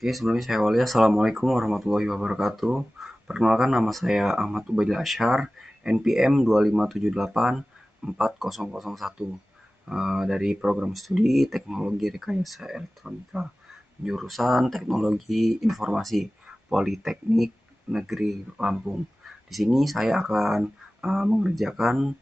Oke, sebelumnya saya awali. Assalamualaikum warahmatullahi wabarakatuh. Perkenalkan, nama saya Ahmad Ubaidillah Asyar, NPM 257840001, dari program studi Teknologi Rekayasa Elektronika, jurusan Teknologi Informasi, Politeknik Negeri Lampung. Di sini saya akan mengerjakan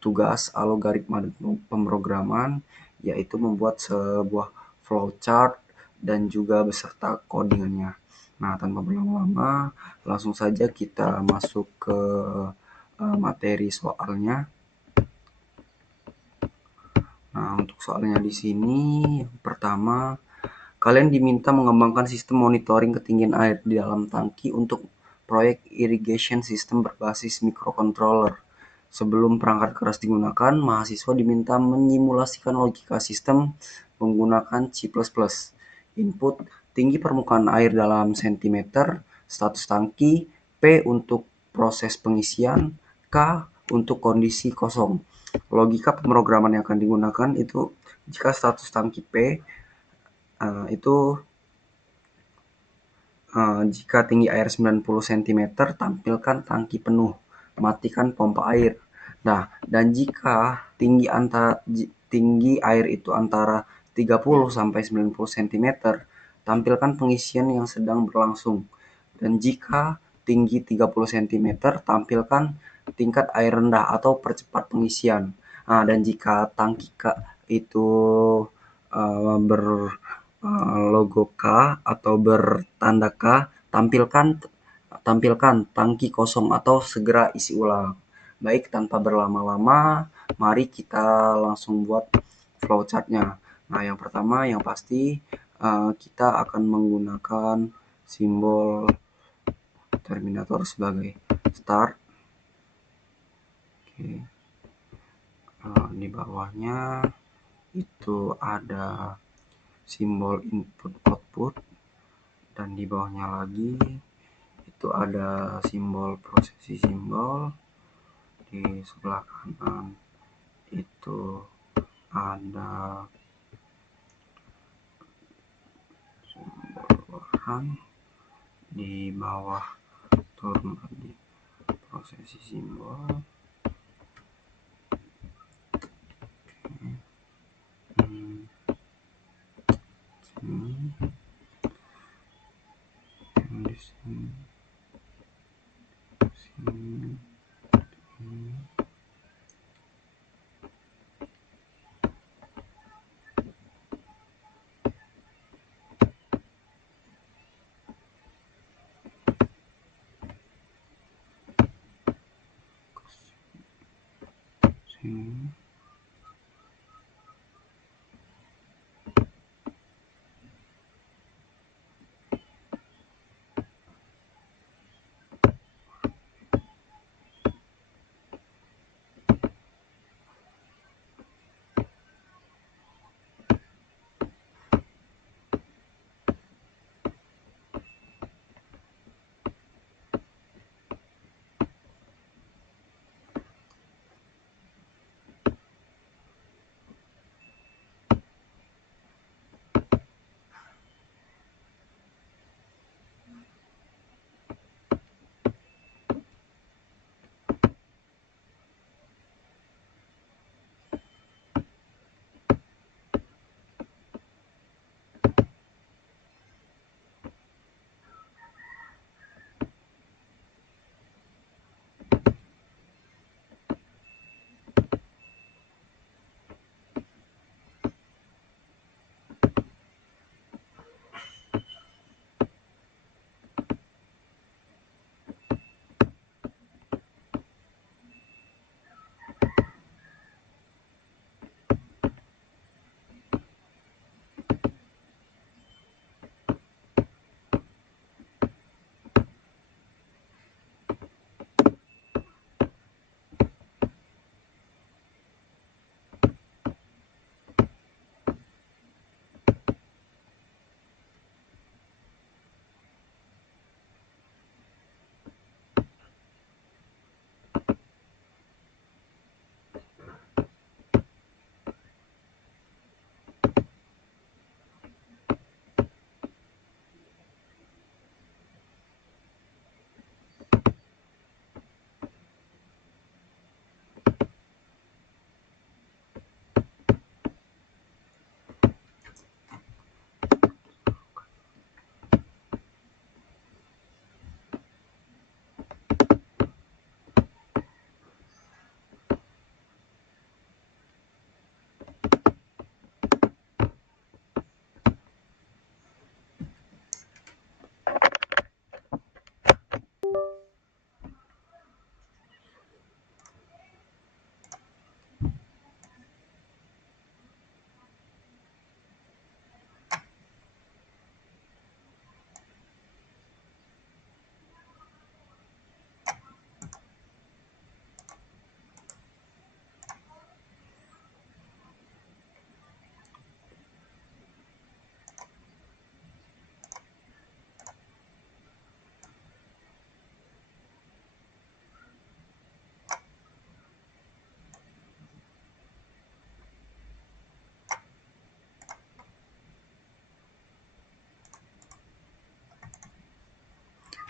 tugas algoritma pemrograman, yaitu membuat sebuah flowchart dan juga beserta codingannya. Nah, tanpa berlama-lama, langsung saja kita masuk ke materi soalnya. Nah, untuk soalnya di sini, yang pertama, kalian diminta mengembangkan sistem monitoring ketinggian air di dalam tangki untuk proyek irrigation system berbasis microcontroller. Sebelum perangkat keras digunakan, mahasiswa diminta menyimulasikan logika sistem menggunakan C++. Input: tinggi permukaan air dalam sentimeter, status tangki, P untuk proses pengisian, K untuk kondisi kosong. Logika pemrograman yang akan digunakan itu jika status tangki P itu jika tinggi air 90 cm, tampilkan tangki penuh, matikan pompa air. Nah, dan jika tinggi air itu antara 30 sampai 90 cm, tampilkan pengisian yang sedang berlangsung. Dan jika tinggi 30 cm, tampilkan tingkat air rendah atau percepat pengisian. Nah, dan jika tangki itu logo K atau bertanda K, tampilkan tangki kosong atau segera isi ulang. Baik, tanpa berlama-lama, mari kita langsung buat flowchartnya. Nah, yang pertama yang pasti kita akan menggunakan simbol Terminator sebagai start. Oke. Di bawahnya itu ada simbol input output, dan di bawahnya lagi itu ada simbol prosesi simbol. Di sebelah kanan itu ada simbol Tuhan. Di bawah turun lagi prosesi simbol. Di sini, sini. Sini.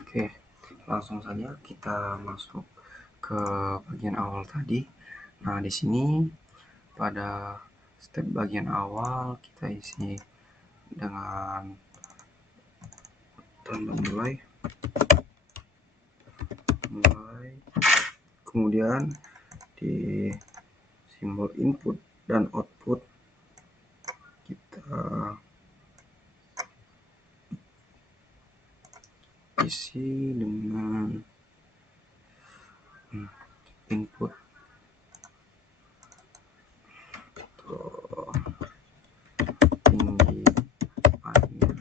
Oke, langsung saja kita masuk ke bagian awal tadi. Nah, di sini pada step bagian awal kita isi dengan tanda mulai, kemudian di simbol input dan output kita isi dengan input tinggi air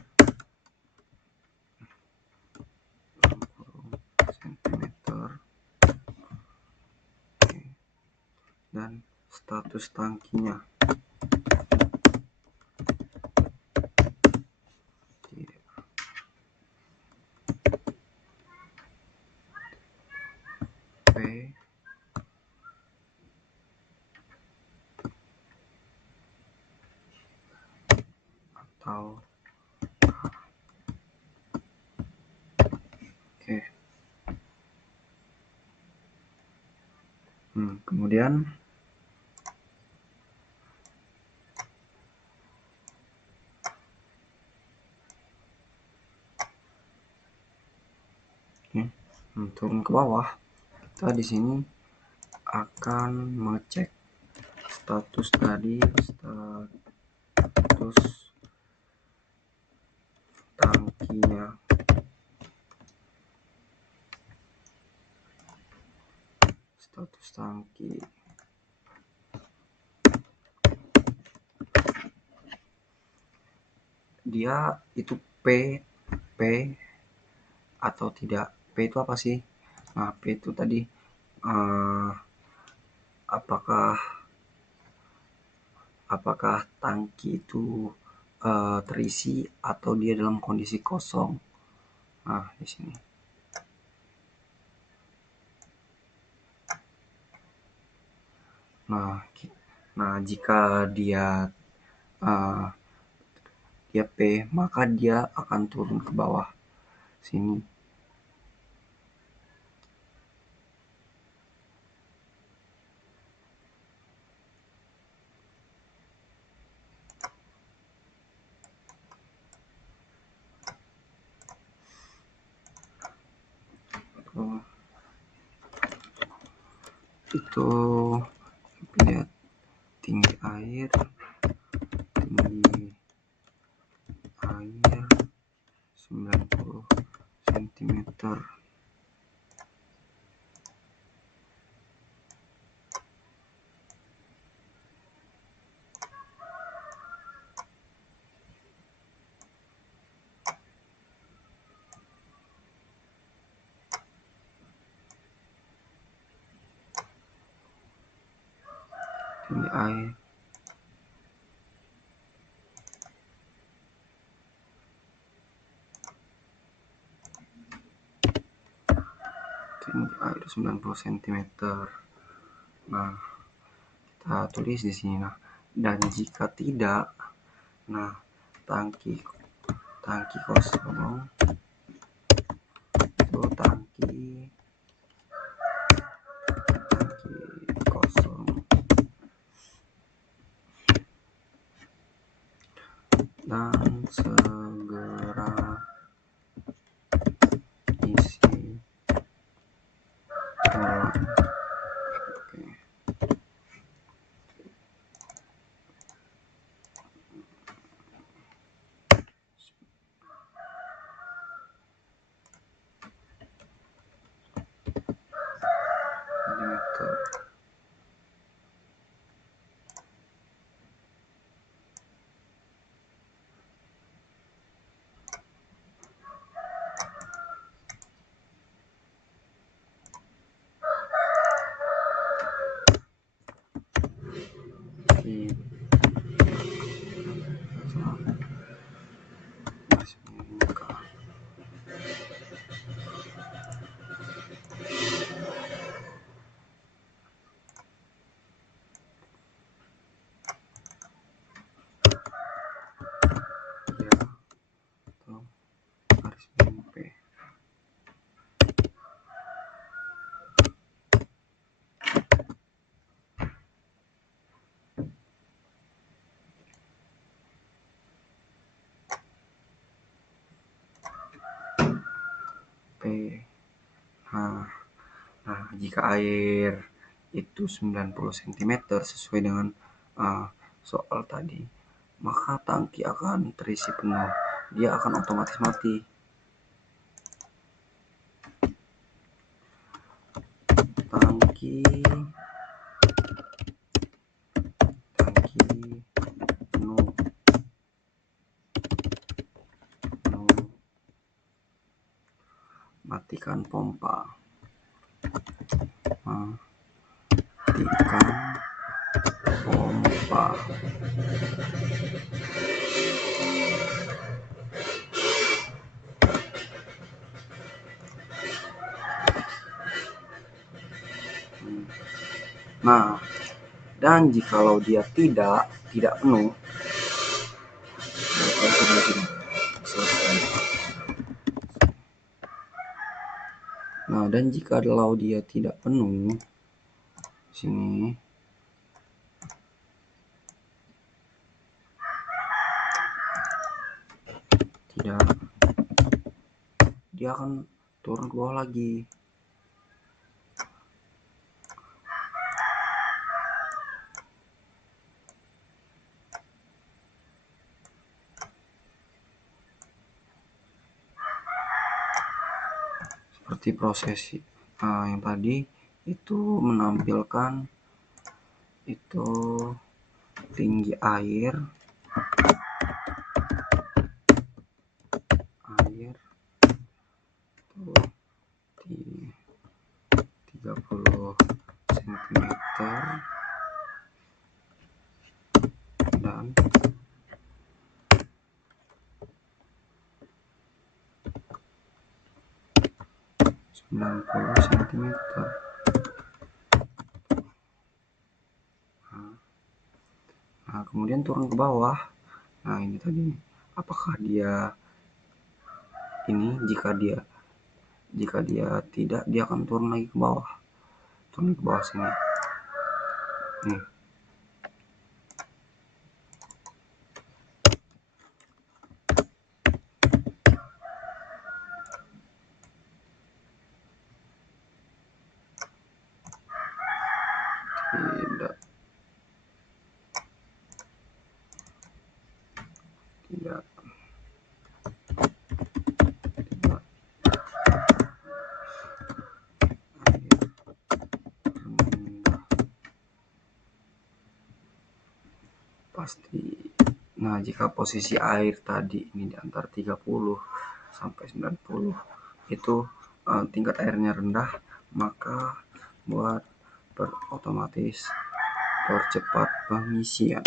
sentimeter dan status tangkinya. P atau oke. Kemudian turun ke bawah, kita di sini akan mengecek status tadi, status tangkinya. Status tangki dia itu P atau tidak. P itu apa sih? Nah, P itu tadi apakah tangki itu terisi atau dia dalam kondisi kosong. Nah, di sini. Nah, jika dia P, maka dia akan turun ke bawah sini. Itu lihat tinggi air 90 cm. Tinggi air tinggi air 90 cm. Nah, kita tulis di sini. Nah, dan jika tidak, nah tangki kosong itu tangki kosong dan segera isi ulang. Oke. Nah, jika air itu 90 cm sesuai dengan soal tadi, maka tangki akan terisi penuh. Dia akan otomatis mati. Tangki penuh. Matikan pompa. Matikan pompa. Nah, dan jikalau dia tidak penuh, selesai. Nah, dan jikalau dia tidak penuh, sini tidak, dia akan turun ke bawah lagi. Seperti proses yang tadi itu menampilkan itu tinggi air itu 30 cm dan 90 cm. Nah, kemudian turun ke bawah. Nah, ini tadi apakah dia ini, jika dia tidak, dia akan turun lagi ke bawah. Turun ke bawah sini. Nih. Tidak. Pasti. Nah, jika posisi air tadi ini di antara 30 sampai 90 itu tingkat airnya rendah, maka buat otomatis percepat pengisian.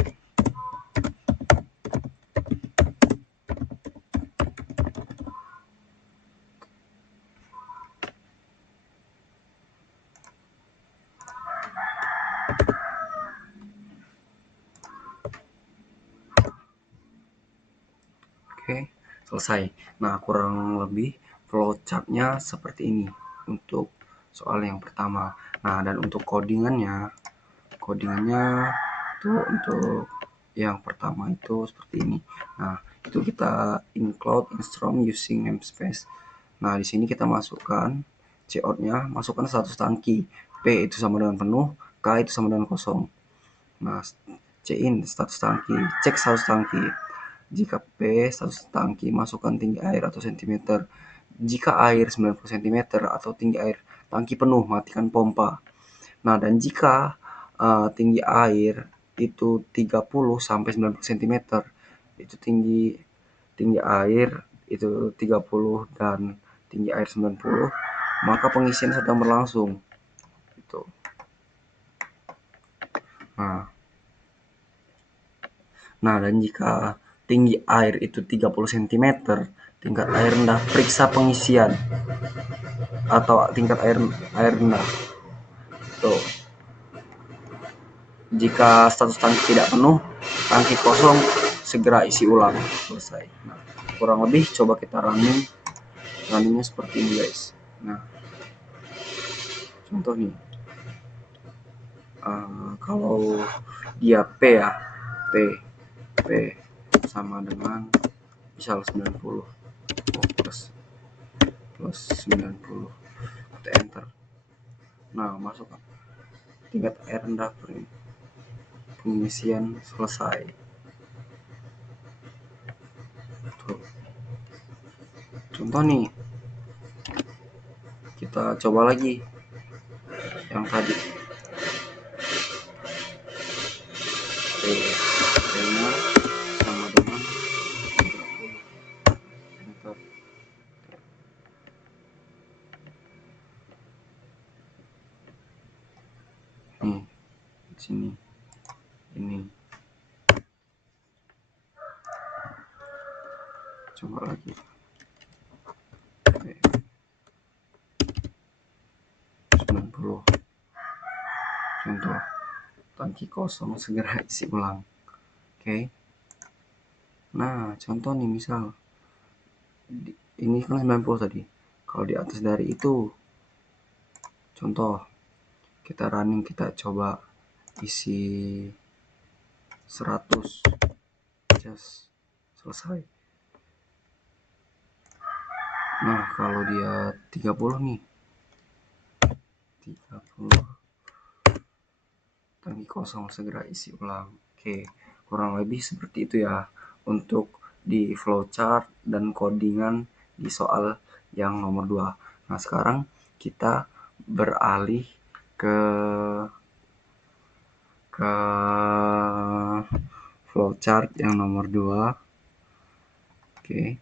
Oke, selesai. Nah, kurang lebih flowchart-nya seperti ini untuk soal yang pertama. Nah, dan untuk codingannya itu untuk yang pertama itu seperti ini. Nah, itu kita include instrum using namespace. Nah, di sini kita masukkan cout-nya, masukkan status tangki. P itu sama dengan penuh, K itu sama dengan kosong. Nah, in status tangki, cek status tangki. Jika P status tangki, masukkan tinggi air atau cm. Jika air 90 cm atau tinggi air tangki penuh, matikan pompa. Nah, dan jika tinggi air itu 30 sampai 90 cm, itu tinggi air itu 30 dan tinggi air 90, maka pengisian sedang berlangsung. Gitu. Nah, dan jika tinggi air itu 30 cm, tingkat air rendah, periksa pengisian atau tingkat air rendah. Tuh. Jika status tangki tidak penuh, tangki kosong, segera isi ulang. Selesai. Nah, kurang lebih coba kita runningnya seperti ini, guys. Nah, contoh nih, kalau dia P ya, P sama dengan misal 90 plus plus 90. Kita enter. Nah, masuk tingkat air rendah pengisian selesai. Tuh. Contoh nih, kita coba lagi yang tadi. P-nya sama dengan 30. Enter. Nih, di sini. Ini. Coba lagi. Oke. 90. Contoh, tangki kosong segera isi ulang. Oke. Nah, contoh nih misal ini kan 90 tadi. Kalau di atas dari itu, contoh kita running, kita coba isi 100, just selesai. Nah, kalau dia 30 nih, 30, tangki kosong segera isi ulang. Oke, kurang lebih seperti itu ya untuk di flowchart dan codingan di soal yang nomor 2. Nah, sekarang kita beralih ke flowchart yang nomor 2. Oke.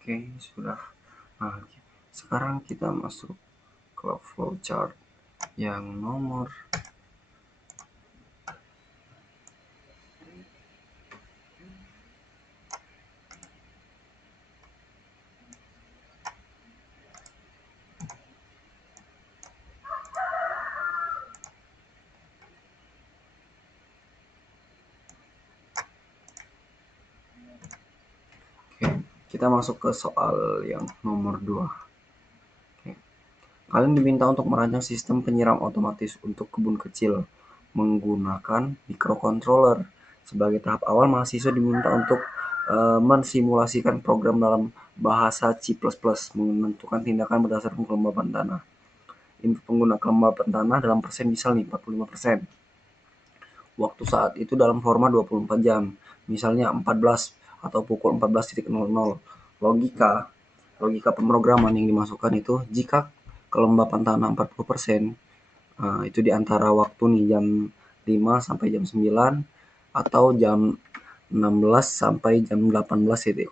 Oke, sudah. Nah, sekarang kita masuk ke flowchart yang nomor kita masuk ke soal yang nomor 2. Oke. Kalian diminta untuk merancang sistem penyiram otomatis untuk kebun kecil menggunakan microcontroller. Sebagai tahap awal, mahasiswa diminta untuk mensimulasikan program dalam bahasa C++, menentukan tindakan berdasarkan kelembaban tanah. Input pengguna kelembapan tanah dalam persen misal nih 45%. Waktu saat itu dalam format 24 jam. Misalnya 14 atau pukul 14.00. Logika pemrograman yang dimasukkan itu jika kelembapan tanah 40%, itu di antara waktu nih jam 5 sampai jam 9 atau jam 16 sampai jam 18.00.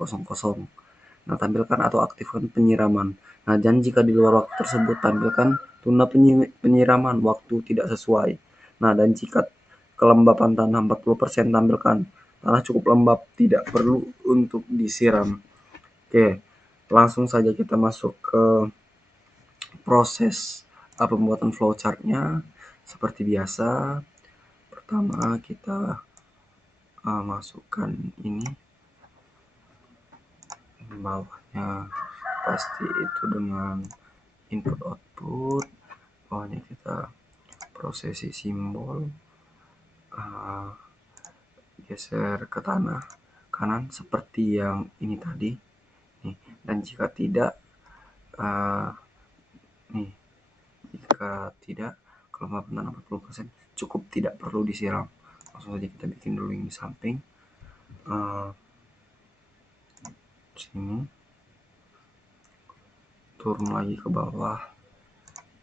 Nah, tampilkan atau aktifkan penyiraman. Nah, dan jika di luar waktu tersebut, tampilkan tunda penyiraman waktu tidak sesuai. Nah, dan jika kelembapan tanah 40%, tampilkan tanah cukup lembab, tidak perlu untuk disiram. Oke, langsung saja kita masuk ke proses pembuatan flowchartnya. Seperti biasa, pertama kita masukkan ini, bawahnya pasti itu dengan input output, bawahnya kita prosesi simbol, geser ke tanah kanan seperti yang ini tadi nih. Dan jika tidak, nih, jika tidak kelembapan tanah 40%, cukup tidak perlu disiram. Langsung saja kita bikin dulu yang di samping, sini, turun lagi ke bawah.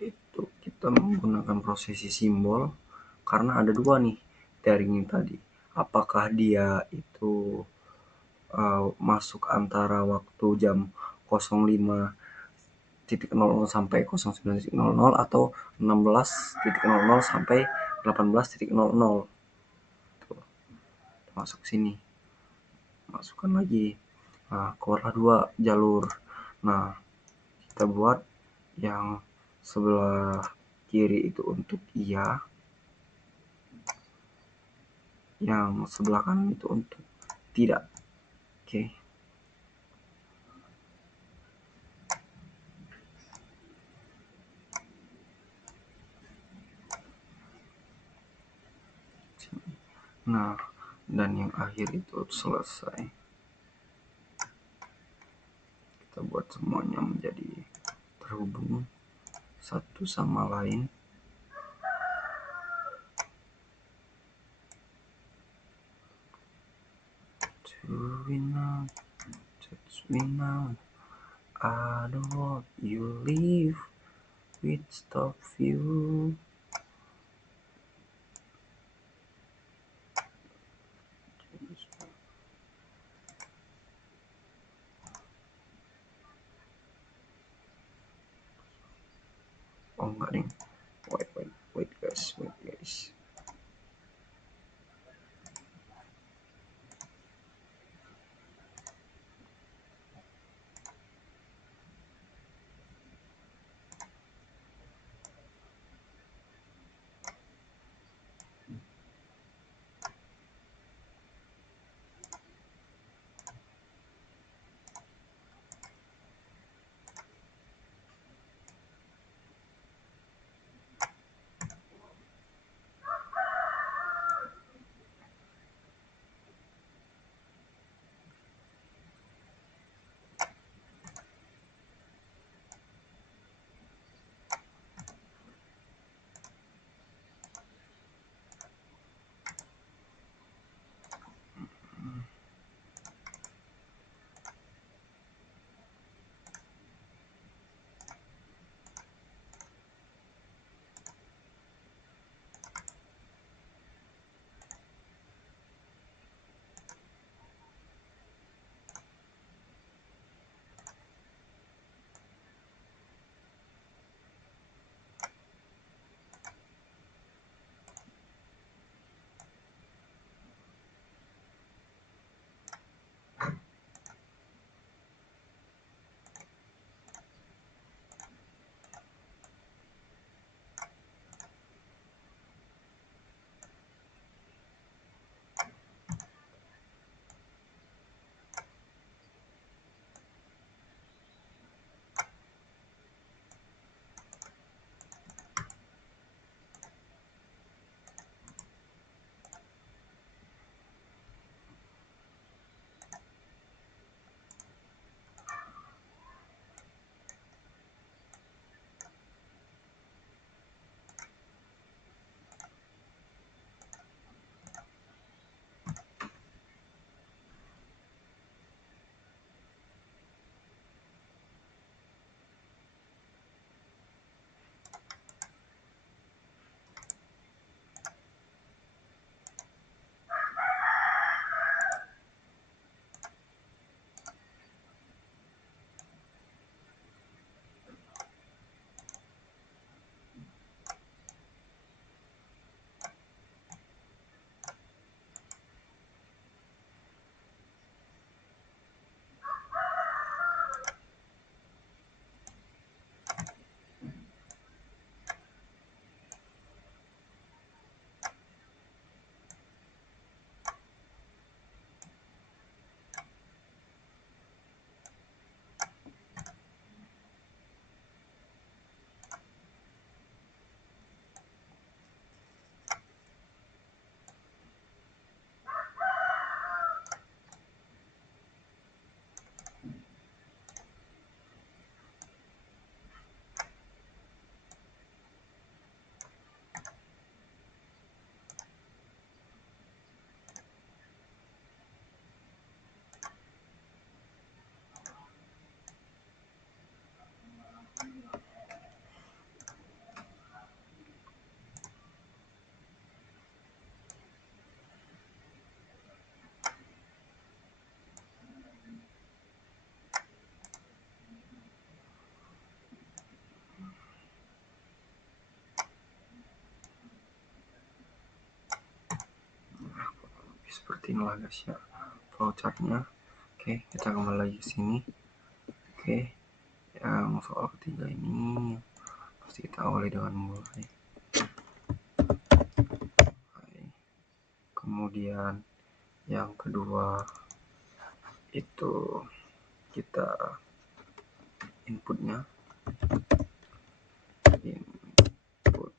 Itu kita menggunakan prosesi simbol karena ada dua nih dari ini tadi. Apakah dia itu masuk antara waktu jam 05.00 sampai 09.00 atau 16.00 sampai 18.00. masuk sini, masukkan lagi. Nah, keluarlah 2 jalur. Nah, kita buat yang sebelah kiri itu untuk iya, yang sebelah kanan itu untuk tidak. Oke. Nah, dan yang akhir itu selesai. Kita buat semuanya menjadi terhubung satu sama lain. To win out, just win out. I don't want you leave with stop you. Oh enggak nih. Wait guys. seperti inilah guys ya flowchartnya. Oke, kita kembali lagi ke sini. Oke, yang soal ketiga ini pasti kita awali dengan mulai. Kemudian yang kedua itu kita inputnya, input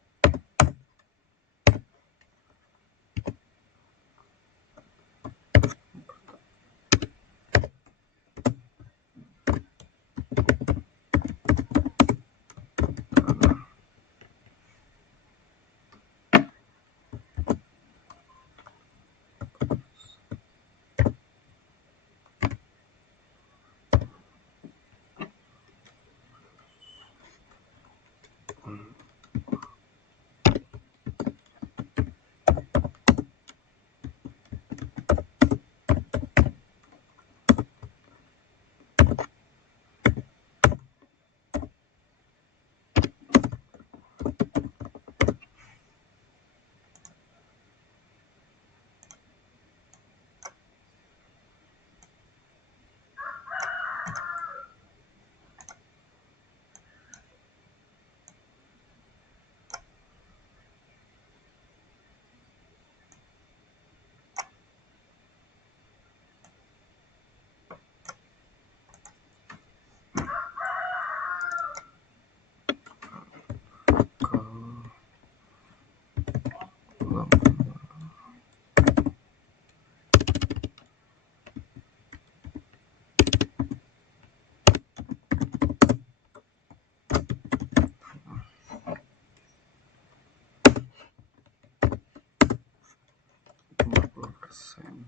tanah.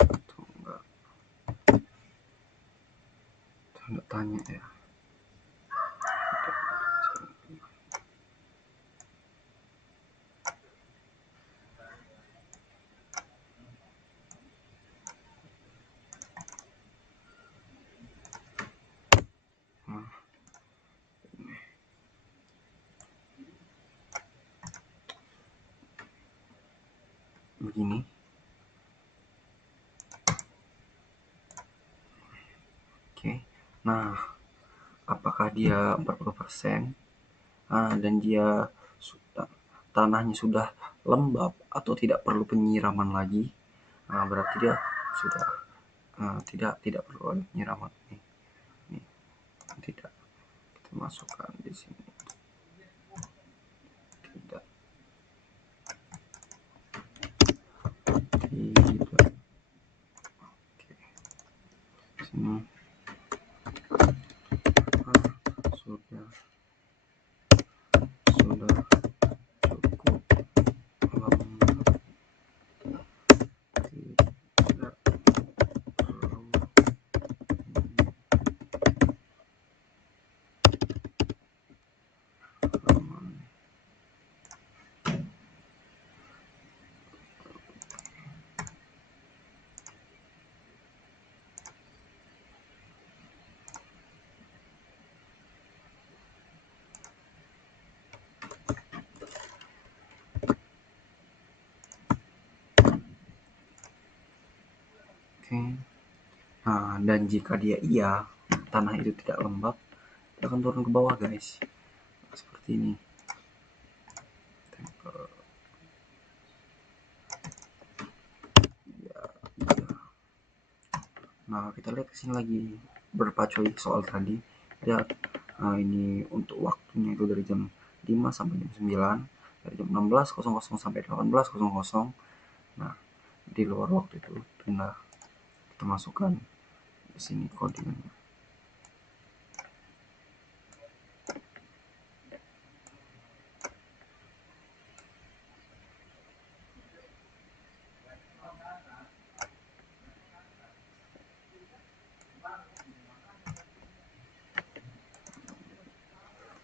Atau enggak, tanda tanya ya. Nah, begini. Oke, nah apakah dia 40%, dan dia sudah, tanahnya sudah lembab atau tidak perlu penyiraman lagi, berarti dia sudah tidak perlu ada penyiraman nih. Tidak, kita masukkan di sini tidak, oke, sini sudah cukup lembab, tidak perlu penyiraman. Oke. Nah, dan jika dia iya, tanah itu tidak lembab, dia akan turun ke bawah guys, seperti ini. Tempel. Ya, ya. Nah, kita lihat kesini lagi, berpacu soal tadi. Lihat, ini untuk waktunya itu dari jam 5 sampai jam 9, dari jam 16.00 sampai 18.00. Nah, di luar waktu itu pindah, kita masukkan di sini codingnya.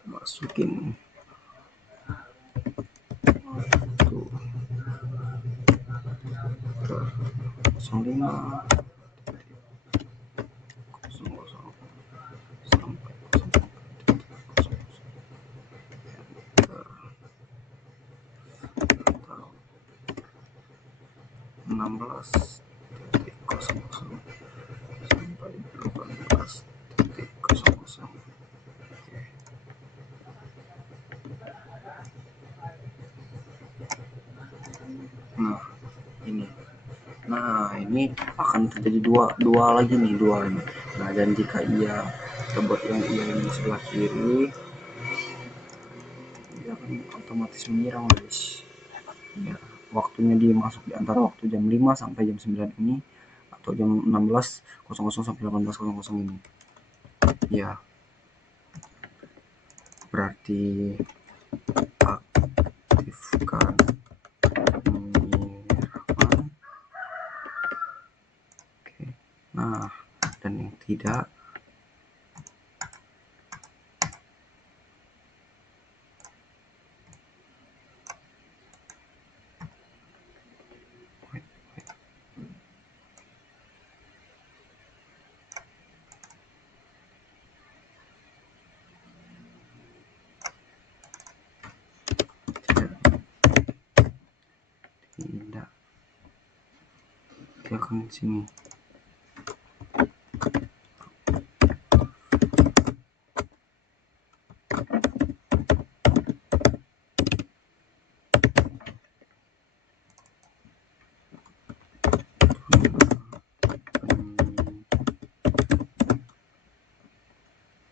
Masukin tuh 05 00 sampai 00. 16.00 sampai 18.00. Nah, ini. Nah, ini akan terjadi dua lagi nih, dua ini. Nah, dan jika kita buat yang ini sebelah kiri, dia akan otomatis menyerang, guys. Ya, waktunya dimasuk di antara waktu jam 5 sampai jam 9 ini, atau jam 16.00 sampai 18.00 ini. Ya, berarti aktifkan penyiraman. Oke. Nah, dan yang tidak, tidak, dia akan di sini.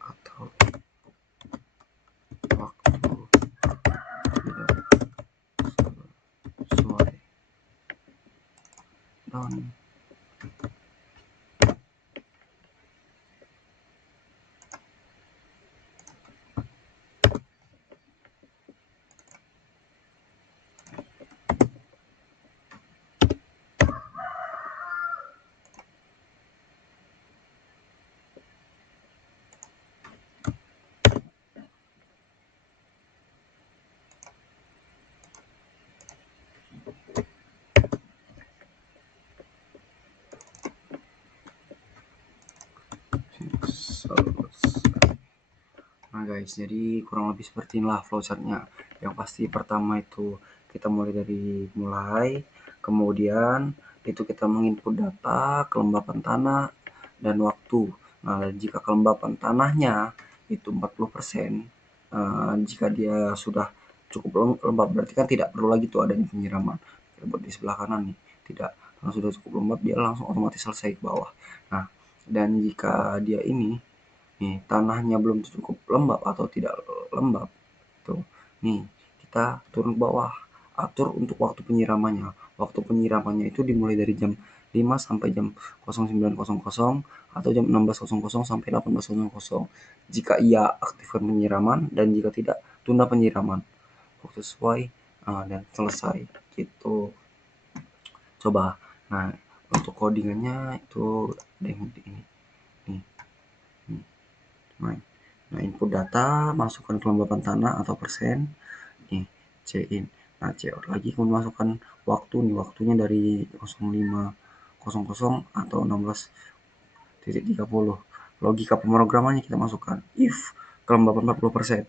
Atau waktu tidak sesuai dan selesai. Nah guys, jadi kurang lebih seperti inilah flowchartnya. Yang pasti pertama itu kita mulai, kemudian itu kita menginput data, kelembapan tanah, dan waktu. Nah, jika kelembapan tanahnya itu 40%, jika dia sudah cukup lembab, berarti kan tidak perlu lagi tuh adanya penyiraman. Kita buat di sebelah kanan nih, tidak. Karena sudah cukup lembab, dia langsung otomatis selesai ke bawah. Nah, dan jika dia ini nih tanahnya belum cukup lembab atau tidak lembab tuh, nih kita turun ke bawah, atur untuk waktu penyiramannya. Waktu penyiramannya itu dimulai dari jam 5 sampai jam 09.00 atau jam 16.00 sampai 18.00. Jika iya, aktifkan penyiraman, dan jika tidak, tunda penyiraman. Waktu sesuai, dan selesai gitu. Coba. Nah, untuk codingannya itu ada yang ini nih. Nah, input data, masukkan kelembapan tanah atau persen. Nih, C-in. Nah, C-out lagi, kemudian masukkan waktu nih, waktunya dari 05.00 atau 16.30. Logika pemrogramannya kita masukkan. If kelembapan 40%.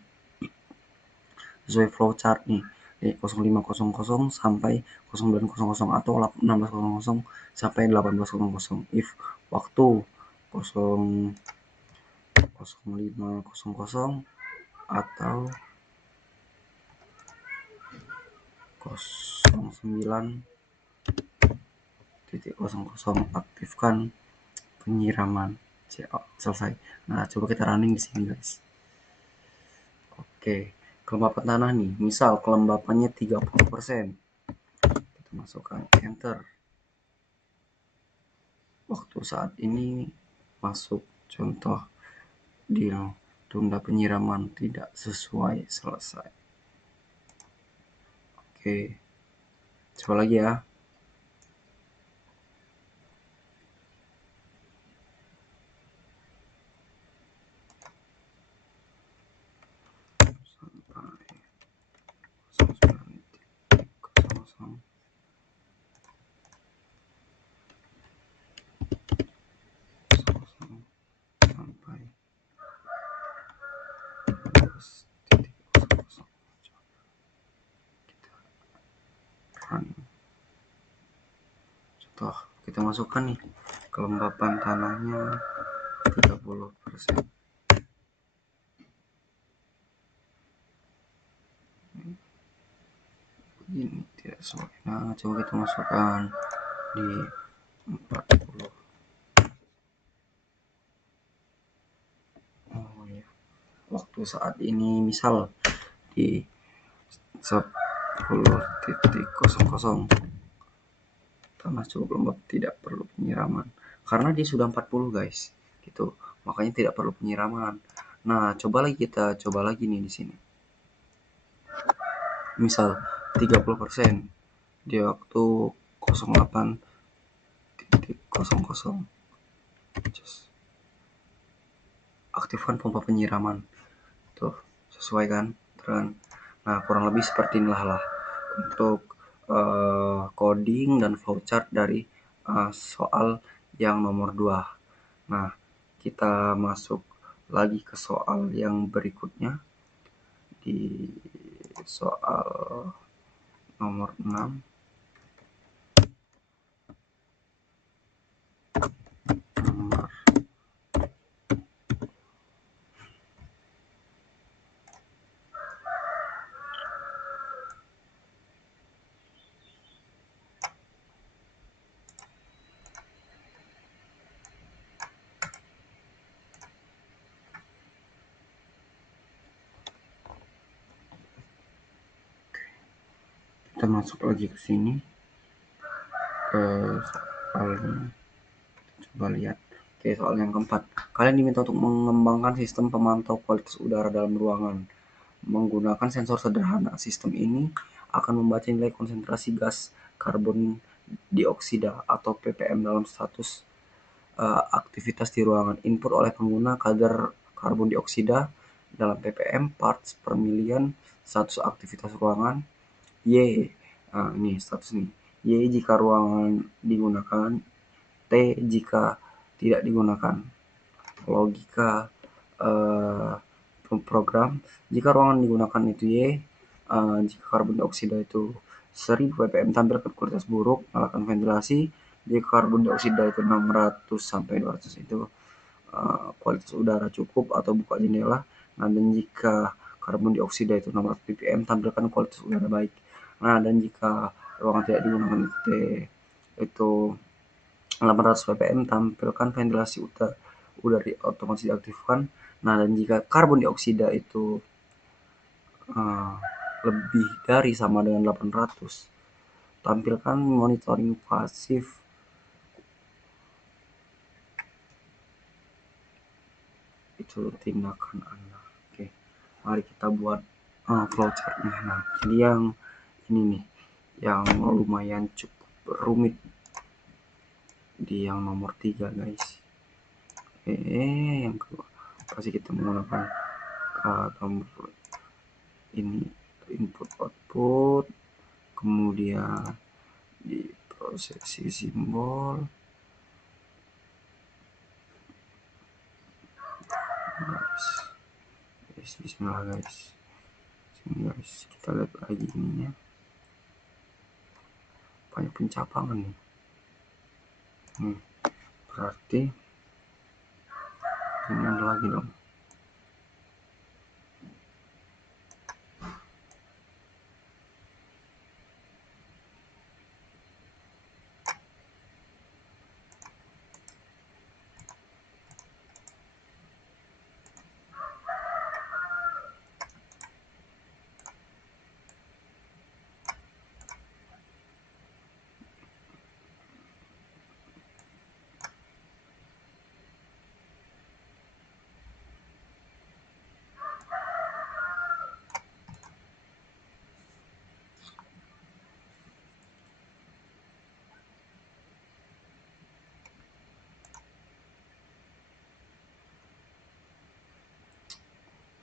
Sesuai flowchart nih. Nih, 05.00 sampai 09.00 atau 16.00 sampai 18.00. If waktu 05.00 atau 09.00, aktifkan penyiraman. Selesai. Nah, coba kita running di sini, guys. Oke, kelembapan tanah nih, misal kelembapannya 30%. Kita masukkan enter. Waktu saat ini masuk contoh deal tunda penyiraman tidak sesuai, selesai. Oke, coba lagi ya. Sampai 12.00. Kita run. Toh kita masukkan nih kelembapan tanahnya 30%. Ini tidak sesuai. Nah, coba kita masukkan di 40. Oh ya, waktu saat ini misal di 10.00 tanah cukup lembab, tidak perlu penyiraman karena dia sudah 40 guys, gitu, makanya tidak perlu penyiraman. Nah, kita coba lagi nih di sini, misal 30% di waktu 08.00. Aktifkan pompa penyiraman. Tuh, sesuai kan? Nah, kurang lebih seperti inilah lah untuk coding dan flowchart dari soal yang nomor 2. Nah, kita masuk lagi ke soal yang berikutnya, di soal nomor 6. Kita masuk lagi ke sini ke soalnya. Coba lihat. Oke, soal yang keempat. Kalian diminta untuk mengembangkan sistem pemantau kualitas udara dalam ruangan menggunakan sensor sederhana. Sistem ini akan membaca nilai konsentrasi gas karbon dioksida atau ppm dalam status aktivitas di ruangan. Input oleh pengguna kadar karbon dioksida dalam ppm parts per million, status aktivitas ruangan Y. Ini status nih. Y jika ruangan digunakan, T jika tidak digunakan. Logika program, jika ruangan digunakan itu Y, jika karbon dioksida itu 1000 ppm tampilkan kualitas buruk, nyalakan ventilasi. Jika karbon dioksida itu 600 sampai 200 itu kualitas udara cukup atau buka jendela. Nah, dan jika karbon dioksida itu 600 ppm tampilkan kualitas udara baik. Nah, dan jika ruangan tidak digunakan itu 800 ppm tampilkan ventilasi udara otomatis diaktifkan. Nah, dan jika karbon dioksida itu lebih dari sama dengan 800, tampilkan monitoring pasif. Itu tindakan Anda. Oke, mari kita buat flowchartnya. Nah, jadi yang ini nih, yang lumayan cukup rumit di yang nomor 3 guys. Yang kedua pasti kita menggunakan tombol ini, input output, kemudian di prosesi simbol. Guys, bismillah guys. Sini guys, kita lihat lagi ininya, banyak pencapangan nih. Berarti ini ada lagi dong.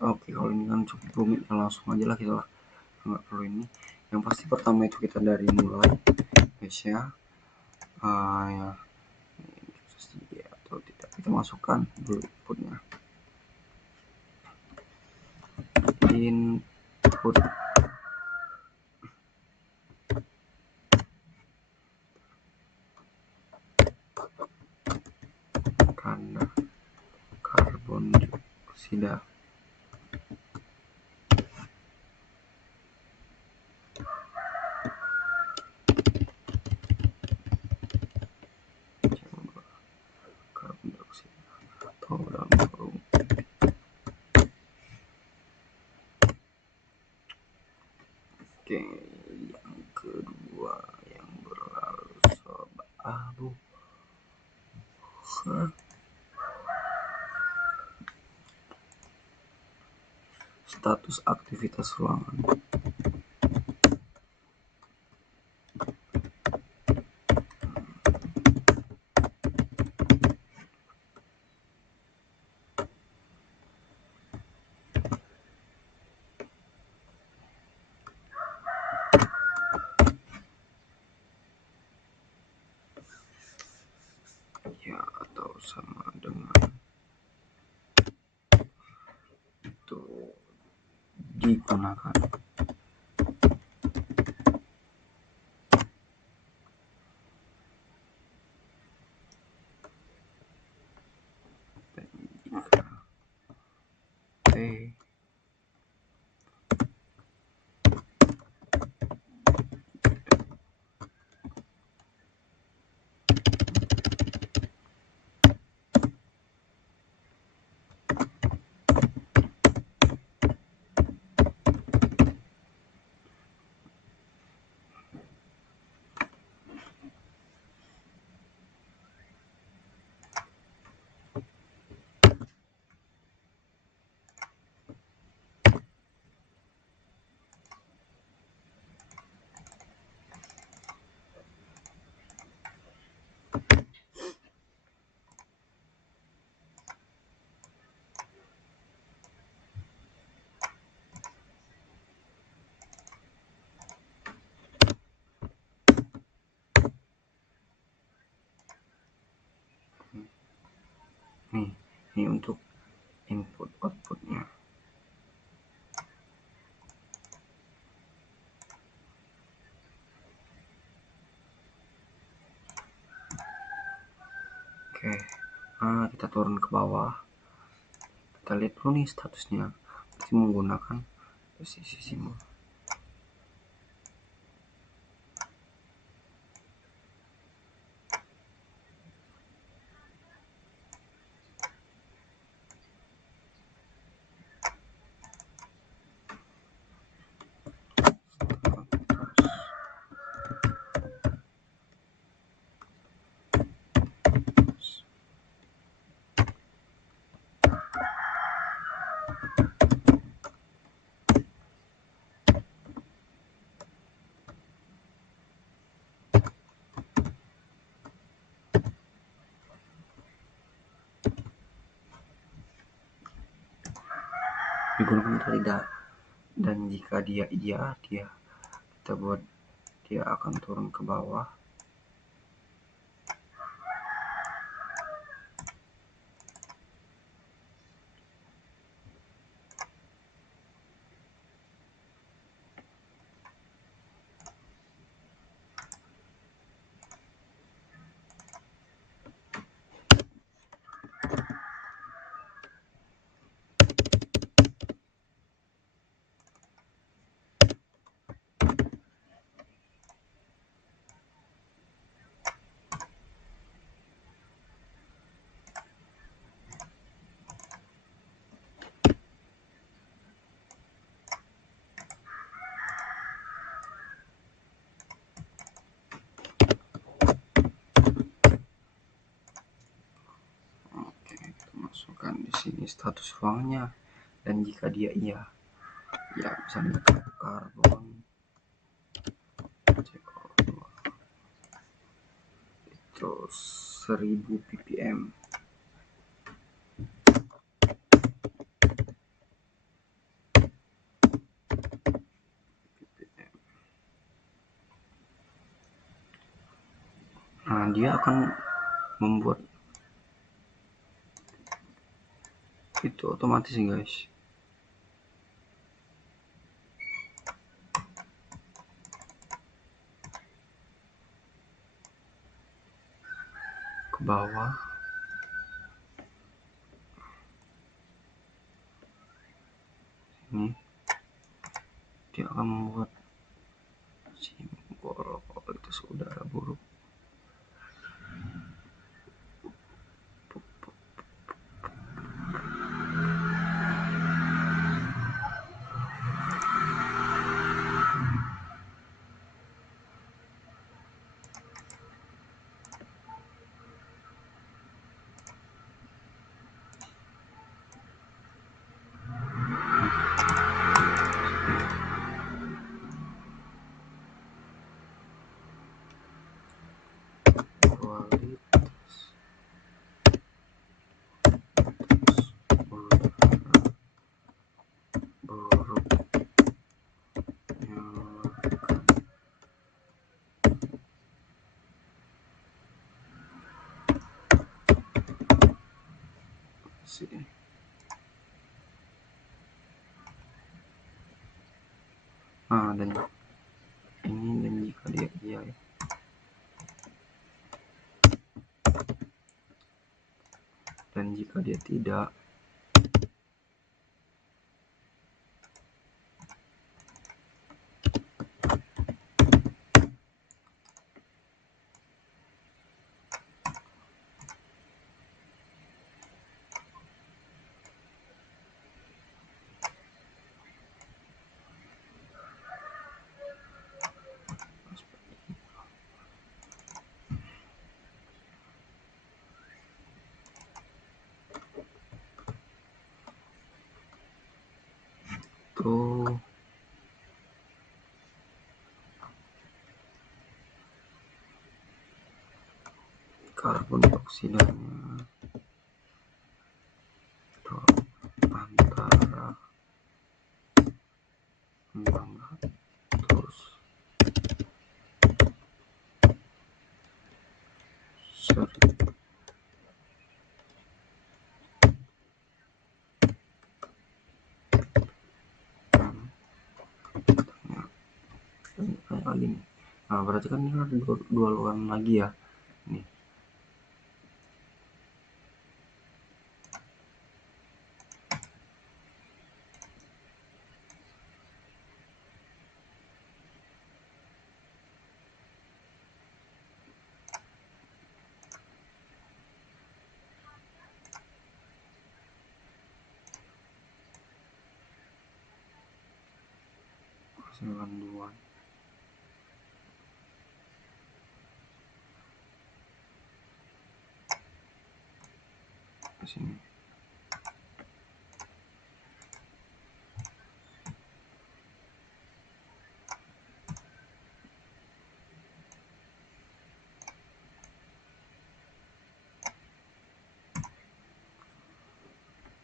Oke, kalau ini kan cukup rumit, langsung aja lah kita lah, nggak perlu ini. Yang pasti pertama itu kita dari mulai guys ya. Ya atau tidak, kita masukkan dulu inputnya. Input dioksida. Karbon dioksida atau dalam kurung. Oke, yang kedua yang berlalu sobat abu. Status aktivitas ruangan. Ya, atau sama dengan itu digunakan. T ini untuk input outputnya. Oke, kita turun ke bawah, kita lihat dulu nih statusnya, masih menggunakan posisi simbol. Digunakan atau tidak, dan jika dia iya, kita buat dia akan turun ke bawah. Oke, kita masukkan di sini status ruangnya, dan jika dia iya, ya misalnya karbon CO2 itu 1000 ppm. Nah, dia akan membuat itu otomatis guys. Ke bawah. dia akan membuat simbol kualitas udara buruk. Nah, dan ini, dan jika dia iya ya. Dan jika dia tidak, tuh karbon dioksidanya drop antara 600 serta kali ini. Nah, berarti kan ini ada dua luaran lagi ya. Nih. Kandungan ke sini.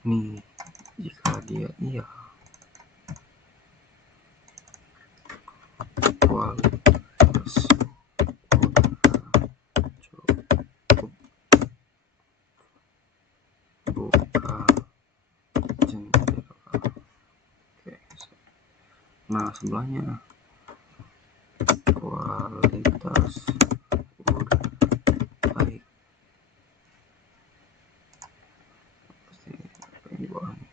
Nih, jika dia iya, kualitas udara cukup, buka jendela. Oke. Nah, sebelahnya kualitas udara baik. Pasti yang di bawah nih.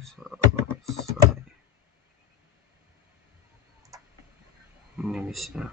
Selesai. Ini bisa.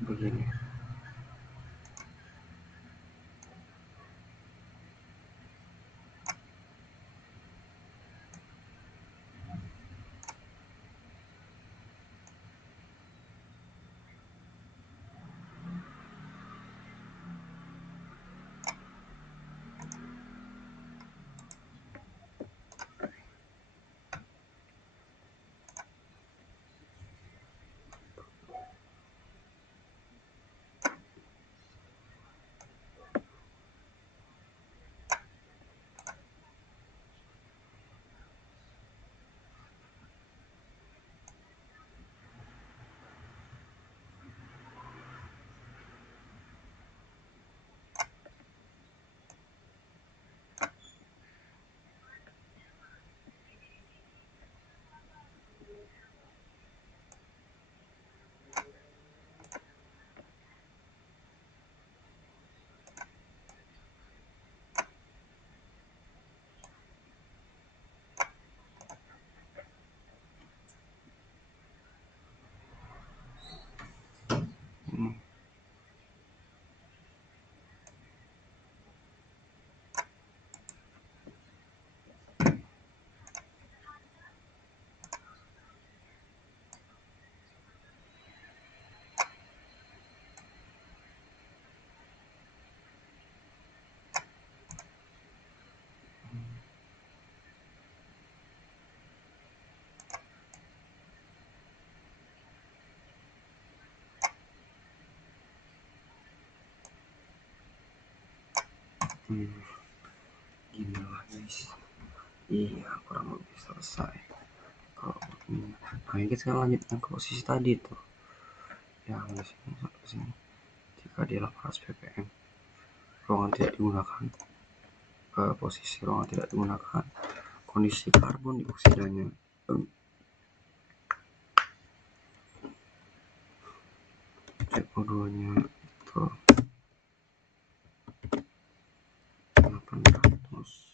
Begini. Gini lah guys, iya kurang lebih selesai. Kalau ini, nah ini kita lanjut yang ke posisi tadi tuh, yang di sini sampai sini. Jika di 800 ppm ruangan tidak digunakan, posisi ruangan tidak digunakan, kondisi karbon dioksidanya CO2 nya itu 800.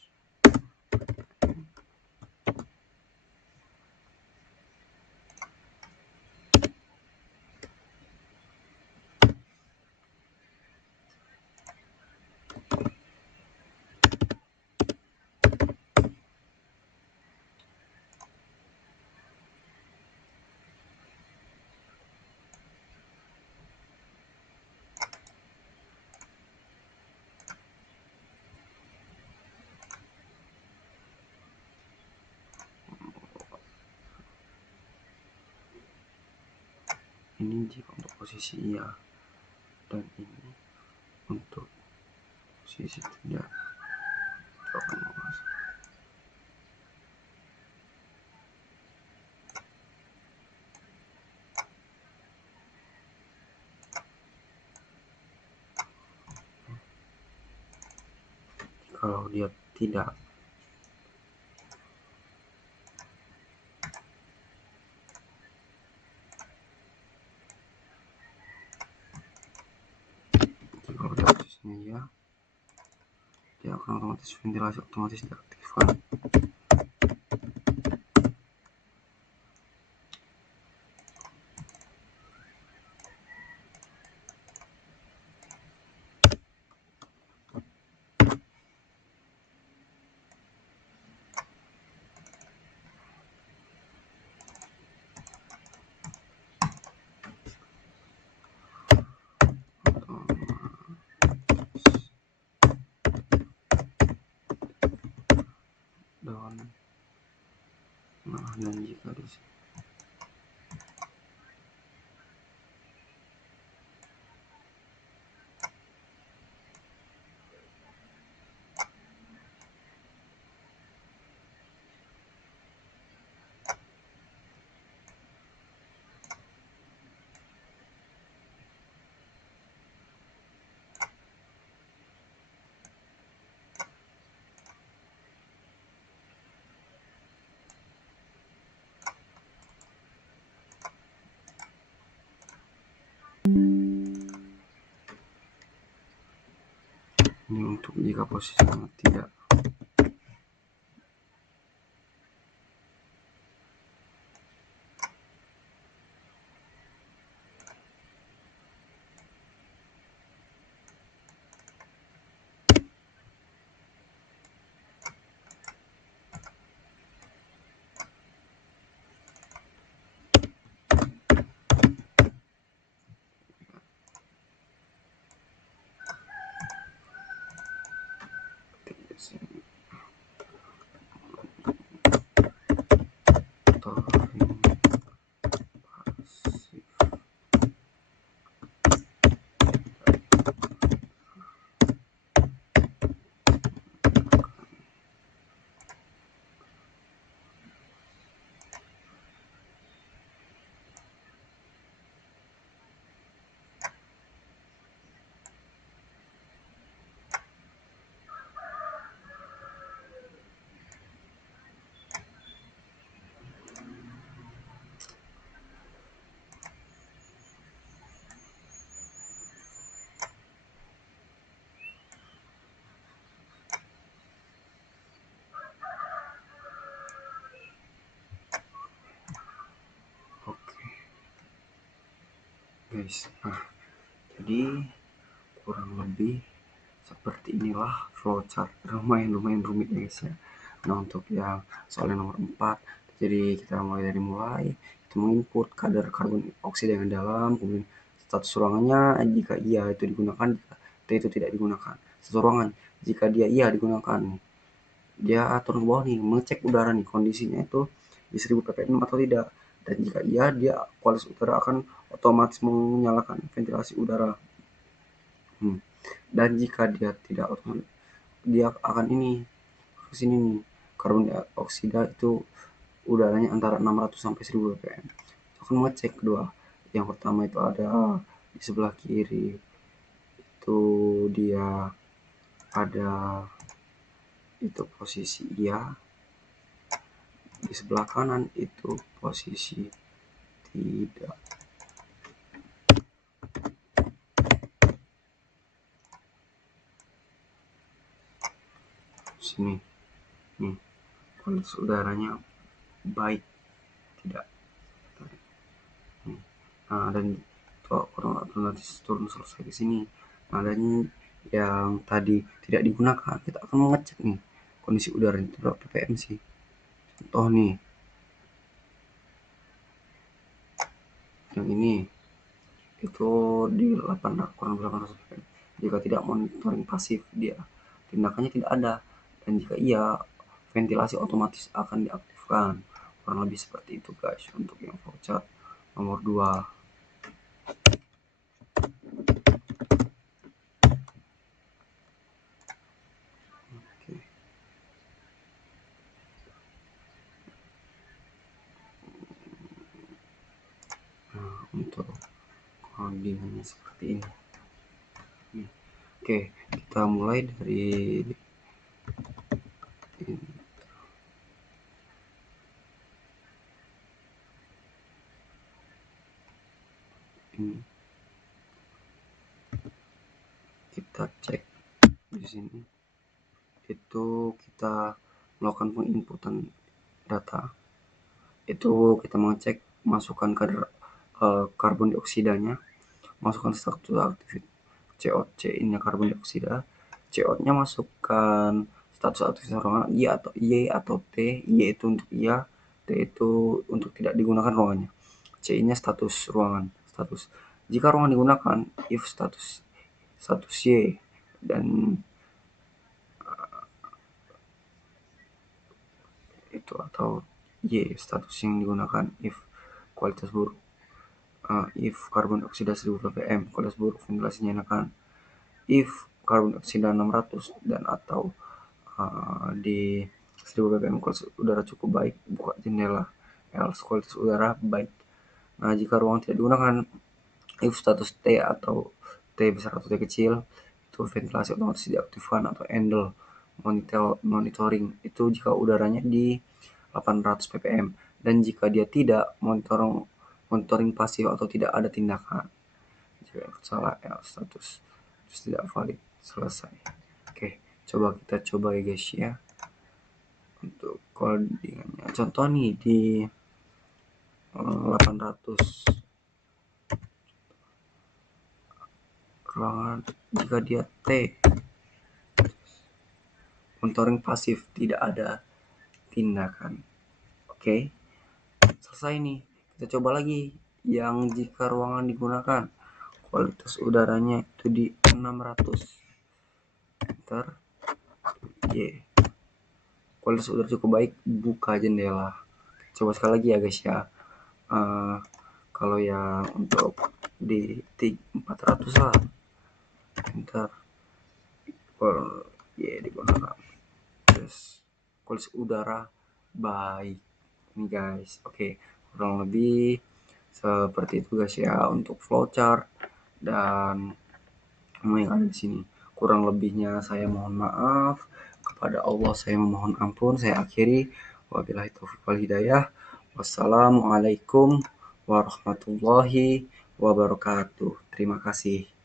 Ini jika untuk posisi iya, dan ini untuk posisi tidak. Kalau dia tidak, kalau dia posisinya ya, dia akan otomatis ventilasi otomatis diaktifkan. Dan jika di sini ini untuk jika posisinya tidak. Di sini monitoring pasif. Oke guys, nah jadi kurang lebih seperti inilah flowchart, lumayan rumit ya guys ya. Nah untuk yang soal yang nomor 4, jadi kita mulai itu menginput kadar karbon dioksida yang dalam, kemudian status ruangannya, jika iya itu digunakan, jika itu tidak digunakan. Status ruangan, jika dia iya digunakan, dia turun ke bawah nih, mengecek udara nih kondisinya itu di 1000 ppm atau tidak, dan jika iya dia kualitas udara akan otomatis menyalakan ventilasi udara. Dan jika dia tidak dia akan ini ke sini nih, karbon dioksida itu udaranya antara 600 sampai 1000 ppm. Akan mengecek kedua. Yang pertama itu ada di sebelah kiri itu dia ada itu posisi iya, di sebelah kanan itu posisi tidak. Sini nih, kualitas udaranya baik tidak. Nah, dan itu otomatis turun selesai ke sini. Nah, dan yang tadi tidak digunakan, kita akan mengecek nih kondisi udara itu berapa ppm sih. Contoh nih, yang ini itu di 8 kurang 800 ppm. Jika tidak monitoring pasif, dia tindakannya tidak ada. Dan jika iya, ventilasi otomatis akan diaktifkan. Kurang lebih seperti itu guys untuk yang flowchart nomor 2. Oke. Nah, untuk koordinatnya seperti ini. Oke, kita mulai dari ini. Kita cek di sini. Itu kita melakukan penginputan data. Itu kita mengecek masukkan kadar karbon dioksidanya, masukkan status aktif CO2 ini karbon dioksida, CO-nya masukkan status aktivitas ruangan Y atau T. Y itu untuk iya, T itu untuk tidak digunakan ruangannya. C-nya status ruangan, status. Jika ruangan digunakan, if status Y, dan itu atau Y status yang digunakan if kualitas buruk. If karbon dioksida 1000 ppm, kualitas buruk, ventilasinya nyalakan. If karbon dioksida 600 dan atau di 1000 ppm kualitas udara cukup baik, buka jendela. Else kualitas udara baik. Nah, jika ruang tidak digunakan, if status T atau T besar atau T kecil, itu ventilasi otomatis diaktifkan atau handle monitoring itu jika udaranya di 800 ppm, dan jika dia tidak, monitoring pasif atau tidak ada tindakan. Jika salah, status terus tidak valid, selesai. Oke, kita coba ya guys ya untuk codingannya. Contoh nih di 800 ruangan, jika dia T, monitoring pasif, tidak ada tindakan. Oke, selesai nih. Kita coba lagi yang jika ruangan digunakan, kualitas udaranya itu di 600. Enter. Y. Kualitas udara cukup baik, buka jendela. Coba sekali lagi ya guys ya. Kalau yang untuk di 400 lah. Enter. Y digunakan. Terus kualitas udara baik. Ini guys. Oke, kurang lebih seperti itu guys ya untuk flowchart dan yang ada di sini. Kurang lebihnya saya mohon maaf. Kepada Allah saya memohon ampun. Saya akhiri. Wabillahi taufiq wal hidayah. Wassalamualaikum warahmatullahi wabarakatuh. Terima kasih.